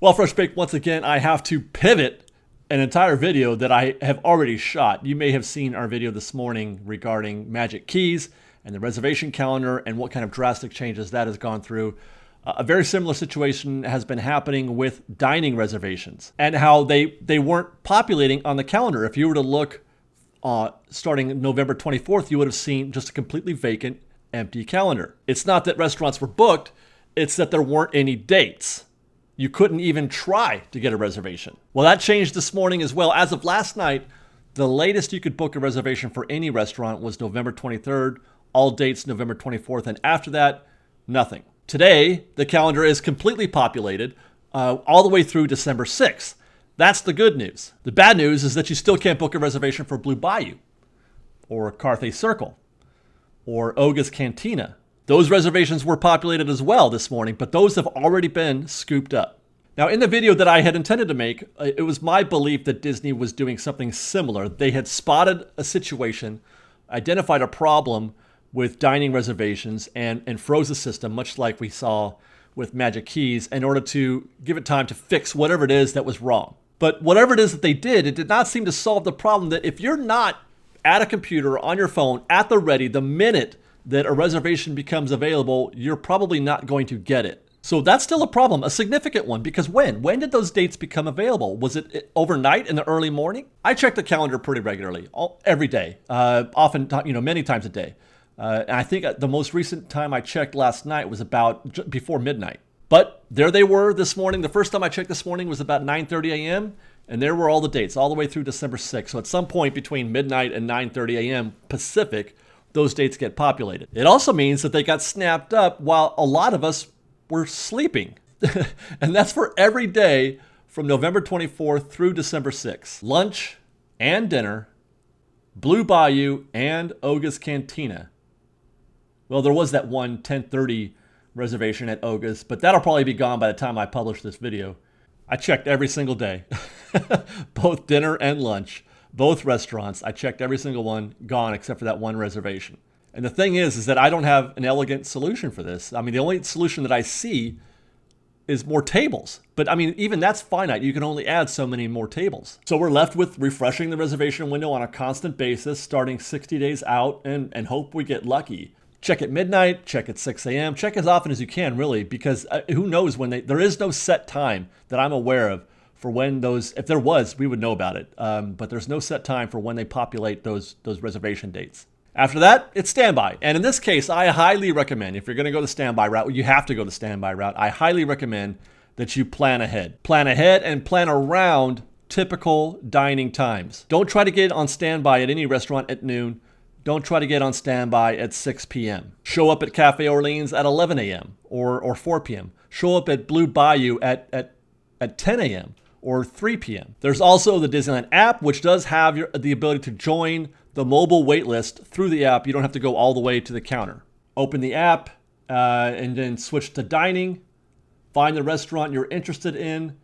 Well, Fresh Baked, once again, I have to pivot an entire video that I have already shot. You may have seen our video this morning regarding Magic Keys and the reservation calendar and what kind of drastic changes that has gone through. A very similar situation has been happening with dining reservations and how they weren't populating on the calendar. If you were to look starting November 24th, you would have seen just a completely vacant, empty calendar. It's not that restaurants were booked, it's that there weren't any dates. You couldn't even try to get a reservation. Well, that changed this morning as well. As of last night, the latest you could book a reservation for any restaurant was November 23rd, all dates November 24th, and after that, nothing. Today, the calendar is completely populated all the way through December 6th. That's the good news. The bad news is that you still can't book a reservation for Blue Bayou or Carthay Circle or Oga's Cantina. Those reservations were populated as well this morning, but those have already been scooped up. Now, in the video that I had intended to make, it was my belief that Disney was doing something similar. They had spotted a situation, identified a problem with dining reservations, and froze the system, much like we saw with Magic Keys, in order to give it time to fix whatever it is that was wrong. But whatever it is that they did, it did not seem to solve the problem that if you're not at a computer, on your phone, at the ready, the minute that a reservation becomes available, you're probably not going to get it. So that's still a problem, a significant one, because when did those dates become available? Was it overnight in the early morning? I check the calendar pretty regularly, every day, often, many times a day. And I think the most recent time I checked last night was about before midnight. But there they were this morning. The first time I checked this morning was about 9:30 a.m. And there were all the dates, all the way through December 6th. So at some point between midnight and 9:30 a.m. Pacific, those dates get populated. It also means that they got snapped up while a lot of us were sleeping. And that's for every day from November 24th through December 6th. Lunch and dinner, Blue Bayou and Oga's Cantina. Well, there was that one 10:30 reservation at Oga's, but that'll probably be gone by the time I publish this video. I checked every single day, both dinner and lunch. Both restaurants, I checked every single one, gone except for that one reservation. And the thing is that I don't have an elegant solution for this. I mean, the only solution that I see is more tables. But I mean, even that's finite. You can only add so many more tables. So we're left with refreshing the reservation window on a constant basis, starting 60 days out, and hope we get lucky. Check at midnight, check at 6 a.m., check as often as you can, really, because who knows when there is no set time that I'm aware of for when those, if there was, we would know about it. But there's no set time for when they populate those reservation dates. After that, it's standby. And in this case, I highly recommend, if you're gonna go the standby route, you have to go the standby route. I highly recommend that you plan ahead. Plan ahead and plan around typical dining times. Don't try to get on standby at any restaurant at noon. Don't try to get on standby at 6 p.m. Show up at Cafe Orleans at 11 a.m. or 4 p.m. Show up at Blue Bayou at 10 a.m. or 3 p.m. There's also the Disneyland app, which does have the ability to join the mobile wait list through the app. You don't have to go all the way to the counter. Open the app and then switch to dining. Find the restaurant you're interested in.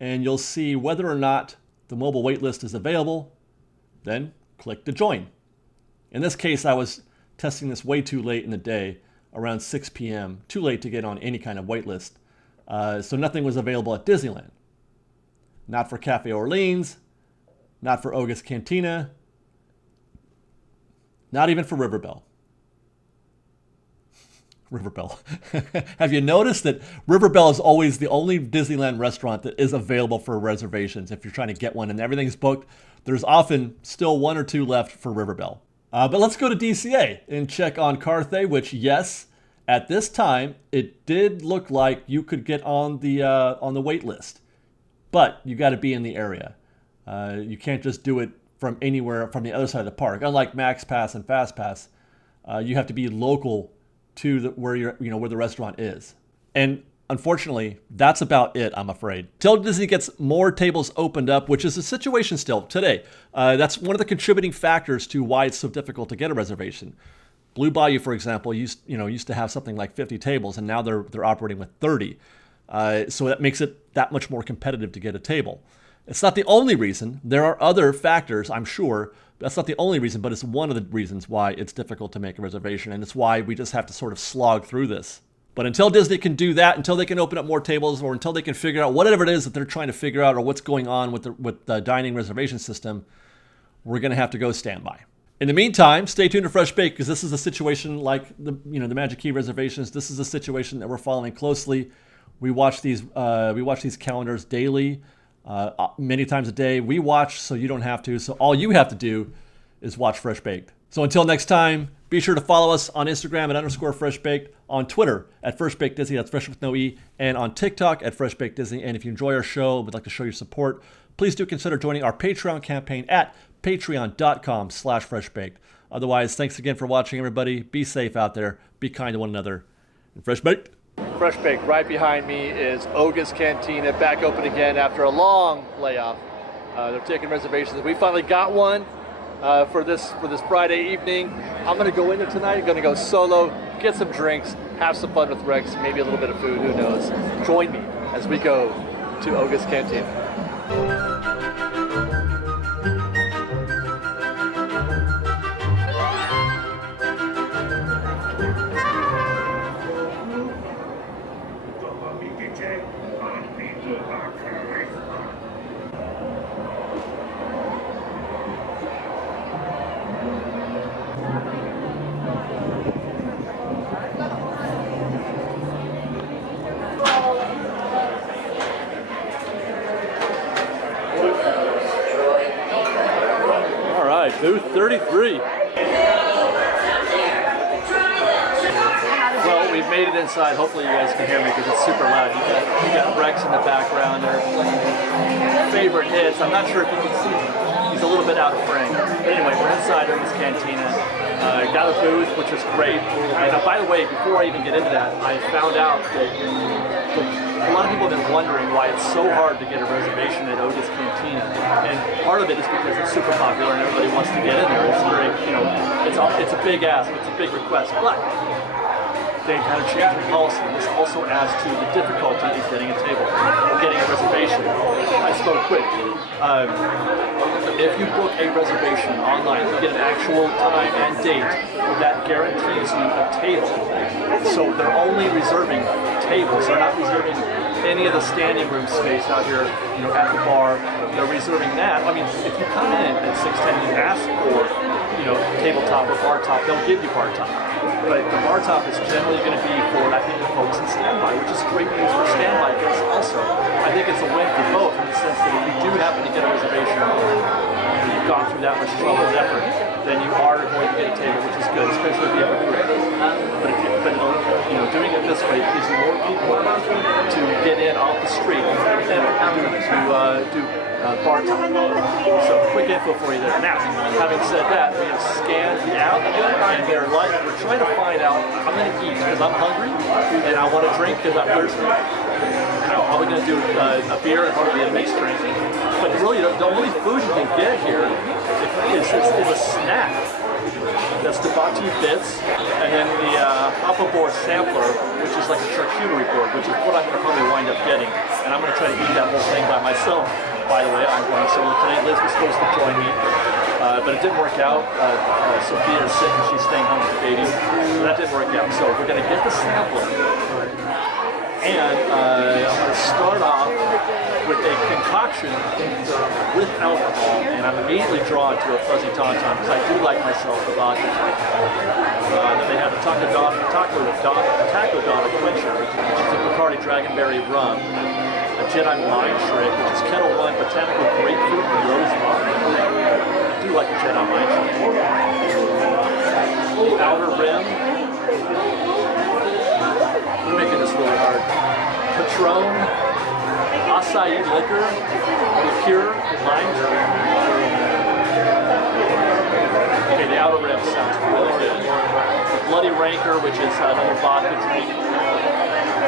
And you'll see whether or not the mobile wait list is available. Then click to join. In this case, I was testing this way too late in the day, around 6 p.m. Too late to get on any kind of wait list. So nothing was available at Disneyland. Not for Cafe Orleans, not for Oga's Cantina, not even for Riverbell. Riverbell. Have you noticed that Riverbell is always the only Disneyland restaurant that is available for reservations if you're trying to get one and everything's booked? There's often still one or two left for Riverbell. But let's go to DCA and check on Carthay, which, yes, at this time, it did look like you could get on the wait list, but you got to be in the area. You can't just do it from anywhere from the other side of the park. Unlike Max Pass and Fast Pass, you have to be local to where the restaurant is. And unfortunately, that's about it, I'm afraid. Till Disney gets more tables opened up, which is the situation still today. That's one of the contributing factors to why it's so difficult to get a reservation. Blue Bayou, for example, used to have something like 50 tables, and now they're operating with 30. So that makes it that much more competitive to get a table. It's not the only reason. There are other factors, I'm sure. That's not the only reason, but it's one of the reasons why it's difficult to make a reservation, and it's why we just have to sort of slog through this. But until Disney can do that, until they can open up more tables, or until they can figure out whatever it is that they're trying to figure out, or what's going on with the dining reservation system, we're going to have to go standby. In the meantime, stay tuned to Fresh Baked, because this is a situation like the Magic Key reservations. This is a situation that we're following closely. We watch these calendars daily, many times a day. We watch so you don't have to. So all you have to do is watch Fresh Baked. So until next time, be sure to follow us on Instagram at _FreshBaked, on Twitter at FreshBakedDisney, that's Fresh with no E, and on TikTok at FreshBakedDisney. And if you enjoy our show and would like to show your support, please do consider joining our Patreon campaign at patreon.com/freshbaked. Otherwise, thanks again for watching, everybody. Be safe out there. Be kind to one another. And Fresh Baked. Fresh Baked. Right behind me is Oga's Cantina, back open again after a long layoff. They're taking reservations. We finally got one for this Friday evening. I'm going to go in there tonight. Going to go solo, get some drinks, have some fun with Rex, maybe a little bit of food. Who knows? Join me as we go to Oga's Cantina. All right, booth 33. Well, we've made it inside. Hopefully you guys can hear me because it's super loud. You got Rex in the background there playing favorite hits. I'm not sure if you can see him. He's a little bit out of frame. But anyway, we're inside Oga's Cantina. Got a booth, which is great. And by the way, before I even get into that, I found out that a lot of people have been wondering why it's so hard to get a reservation at Oga's Cantina. And part of it is because it's super popular and everybody wants to get in there. It's very, it's a big ask, it's a big request. But they've had a change in policy. This also adds to the difficulty in getting a table or getting a reservation. I spoke quick. If you book a reservation online, you get an actual time and date that guarantees you a table. So they're only reserving tables. They're not reserving any of the standing room space out here, at the bar. They're reserving that. I mean, if you come in at 6:10 and you ask for, tabletop or bar top, they'll give you bar top. But the bar top is generally going to be for, I think, the folks in standby, which is great news for standby guests also. I think it's a win for both in the sense that if you do happen to get a reservation and you've gone through that much trouble and effort, then you are going to get a table, which is good, especially if you have a group. But doing it this way gives you more people to get in off the street and do bar top. So quick info for you there. Now, having said that, we have scanned the app and we're trying to find out. I'm going to eat because I'm hungry and I want to drink because I'm thirsty. I'm probably going to do a beer and probably a mixed drink. But really, the only food you can get here is a snack. That's the batu bits, and then the hoppa-board sampler, which is like a charcuterie board, which is what I'm going to probably wind up getting. And I'm going to try to eat that whole thing by myself. By the way, I'm going solo today. Liz was supposed to join me, but it didn't work out. Sophia is sick and she's staying home with the baby, so that didn't work out. So we're going to get the sampler, and I'm going to start off with a concoction with alcohol, and I'm immediately drawn to a fuzzy tauntaun because I do like myself a vodka drink. Then they have the Taco Donna Quencher, which is a Bacardi Dragonberry rum, a Jedi Mind Trick, which is Kettle One Botanical Grapefruit and Rose Vodka. I do like the Jedi Mind Trick. The Outer Rim. We're making this really hard. Patron. Acai liquor, liqueur, lime drink. Okay, the Outer Rim sounds really good. Bloody Rancor, which is another vodka drink.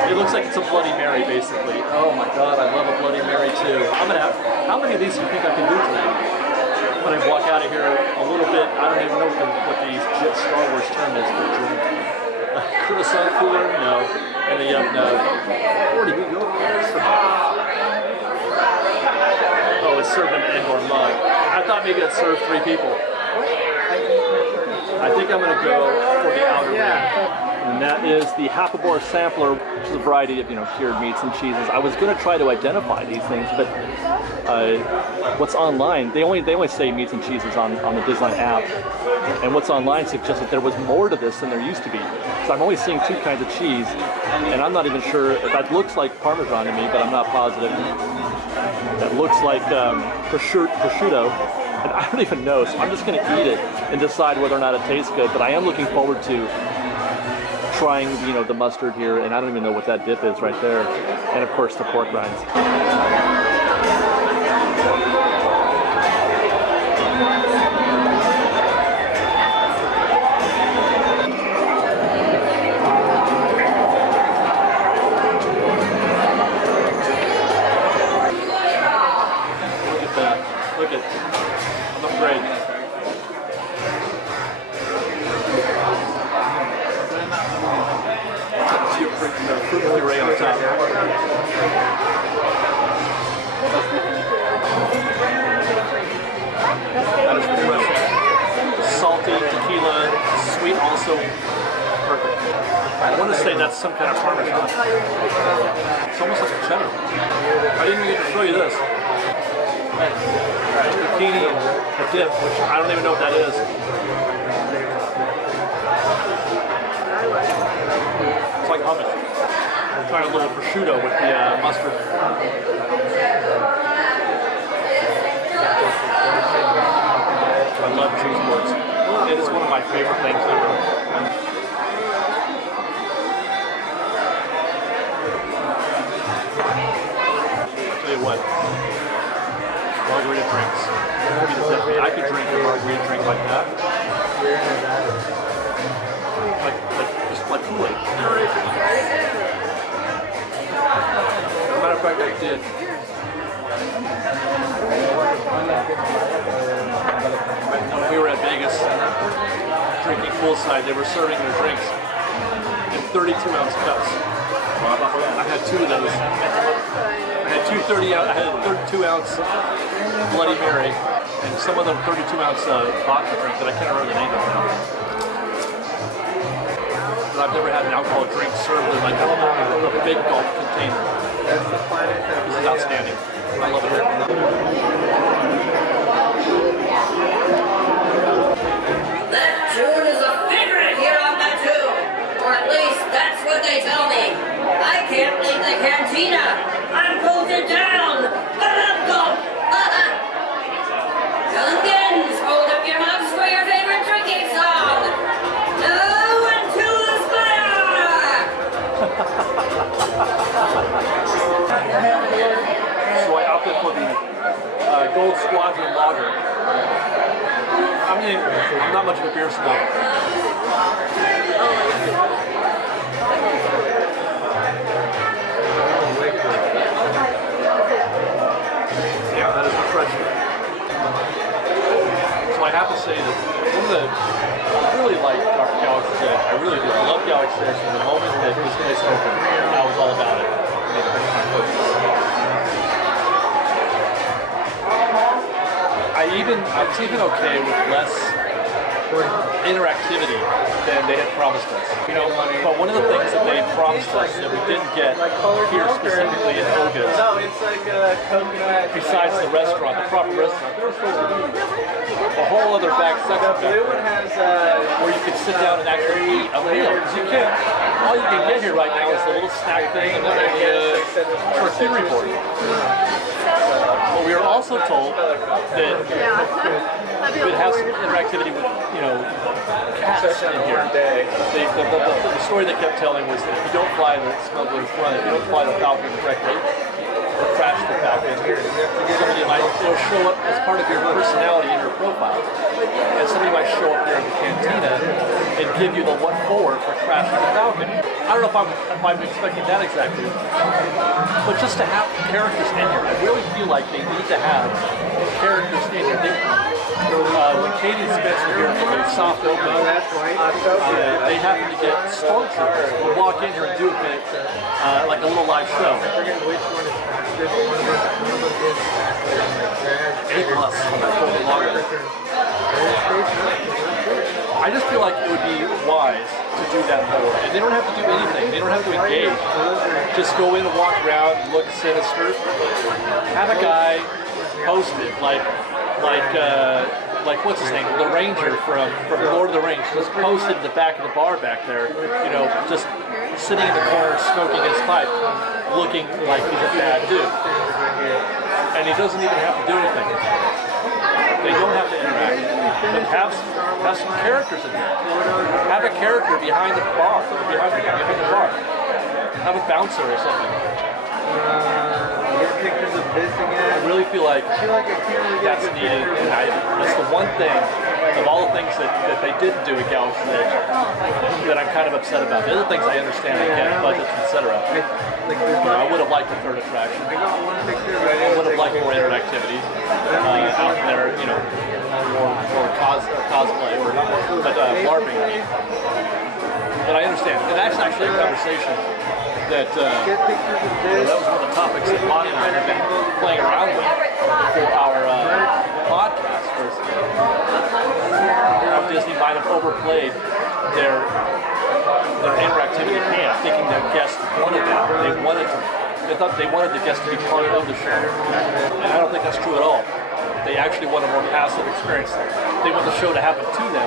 It looks like it's a Bloody Mary, basically. Oh my God, I love a Bloody Mary too. I'm gonna have. How many of these do you think I can do tonight? I'm gonna walk out of here a little bit. I don't even know what the Star Wars term is for a drink. Croissant cooler, no. And the no. Oh, it's served in an Angor mug. I thought maybe it'd serve 3 people. I think I'm gonna go for the Outer Rim. And that is the Hapabor sampler, which is a variety of cured meats and cheeses. I was going to try to identify these things, but what's online, they only say meats and cheeses on the Design app, and what's online suggests that there was more to this than there used to be. So I'm only seeing 2 kinds of cheese, and I'm not even sure. That looks like Parmesan to me, but I'm not positive. That looks like prosciutto, and I don't even know. So I'm just going to eat it and decide whether or not it tastes good. But I am looking forward to trying, the mustard here, and I don't even know what that dip is right there, and of course the pork rinds. I'm afraid. Fruit puree on top. That is refreshing. Salty, tequila, sweet also. Perfect. I want to say that's some kind of Parmesan. It's almost like a cheddar. I didn't even get to show you this. Zucchini and a dip, which I don't even know what that is. It's like hummus. I'm trying a little prosciutto with the mustard. I love cheese boards. It is one of my favorite things ever. I'll tell you what. Margarita drinks. I could drink a margarita drink like that. Just like Kool-Aid. As a matter of fact, I did. When we were at Vegas drinking poolside, they were serving their drinks in 32-ounce cups. I had 2 of those. I had 32-ounce Bloody Mary, and some of them 32-ounce vodka drink that I can't remember the name of now. But I've never had an alcoholic drink served in like a big gulp container. This is outstanding. I love it. That tune is a favorite here on my tube, or at least that's what they tell me. I can't leave the cantina. I'm bolted down. Guns, hold up your mugs for your favorite drinking song. No one to aspire. So I opted for the Gold Squadron Lager. I mean, I'm not much of a beer snob. Yeah, that is refreshing. So I have to say that I really like Galaxy's Edge. I really do. I love Galaxy's Edge from the moment that this place opened. I was all about it. I was even okay with less interactivity than they had promised us. But one of the things that they promised us that we didn't get here specifically in Oga's, besides the restaurant, the proper restaurant, there was supposed to be a whole other back section where you could sit down and actually eat a meal. Because you can't. All you can get here right now is the little snack thing and the charcuterie board. But we were also told that we'd have some interactivity with, cats in here. The story they kept telling was that if you don't fly the smuggler's run, if you don't fly the Falcon correctly, or crash the Falcon, somebody might show up as part of your personality in your profile. And somebody might show up here in the cantina and give you the what for crashing the Falcon. I don't know if I'm expecting that exactly, but just to have characters in here, I really feel like they need to have characters in here. When Katie and Spence were here for the soft opening, they happened to get stormtroopers who would walk in here and do a bit like a little live show. A+ on that Golden Lager. I just feel like it would be wise to do that more. And they don't have to do anything. They don't have to engage. Just go in and walk around, look sinister. Have a guy post it like what's his name? The Ranger from Lord of the Rings. Just posted in the back of the bar back there. You know, just sitting in the corner smoking his pipe, looking like he's a bad dude. And he doesn't even have to do anything. They don't have to interact. But have some characters in there. Have a character behind the bar, behind the bar. Have a bouncer or something. Get pictures of this again. I really feel like that's needed, and that's the one thing of all the things that they didn't do at Galaxy's Edge that I'm kind of upset about. The other things I understand, I get budgets, etc. I would have liked a third attraction. I would have liked more interactivity out there, you know, or cosplay, but LARPing. But I understand, and that's actually a conversation that that was one of the topics that Bonnie and I have been playing around with for our podcast. Was how Disney might have overplayed their interactivity camp, thinking their guests wanted that. They thought they wanted the guests to be part of the show, and I don't think that's true at all. They actually want a more passive experience. They want the show to happen to them.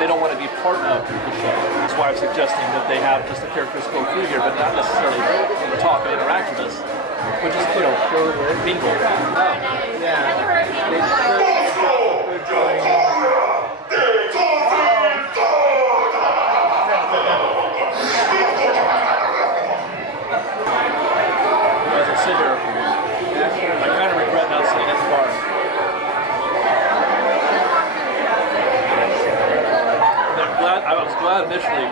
They don't want to be part of the show. That's why I'm suggesting that they have just the characters go through here, but not necessarily talk and interact with us, which is, you know, bingo. As I sit here, I kind of regret not sitting at the bar. I was glad initially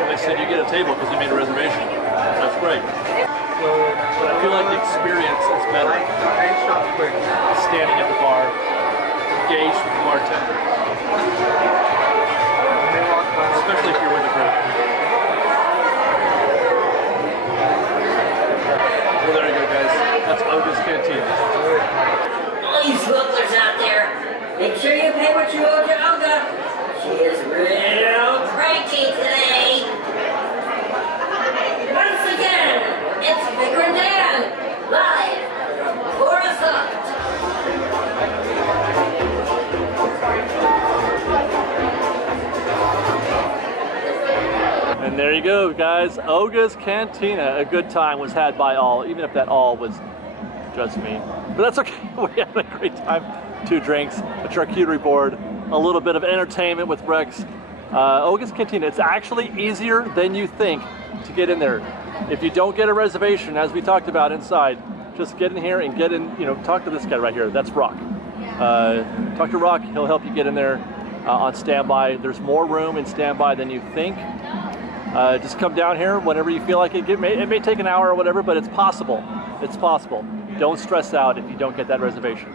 when they said you get a table because you made a reservation. That's great. But I feel like the experience is better standing at the bar, engaged with the bartender. Especially if you're with a group. Well, there you go, guys. That's Oga's Cantina. All you smugglers out there, make sure you pay what you owe to Olga. She is real cranky today. Once again, it's Bigger and Dan, live from Morrison. And there you go, guys. Oga's Cantina. A good time was had by all, even if that all was just me. But that's okay. We had a great time. 2 drinks, a charcuterie board, a little bit of entertainment with Rex. Oga's Cantina, it's actually easier than you think to get in there. If you don't get a reservation, as we talked about inside, just get in here and get in, you know, talk to this guy right here. That's Rock. Talk to Rock, he'll help you get in there on standby. There's more room in standby than you think. Just come down here whenever you feel like it. It may take an hour or whatever, but it's possible. It's possible. Don't stress out if you don't get that reservation.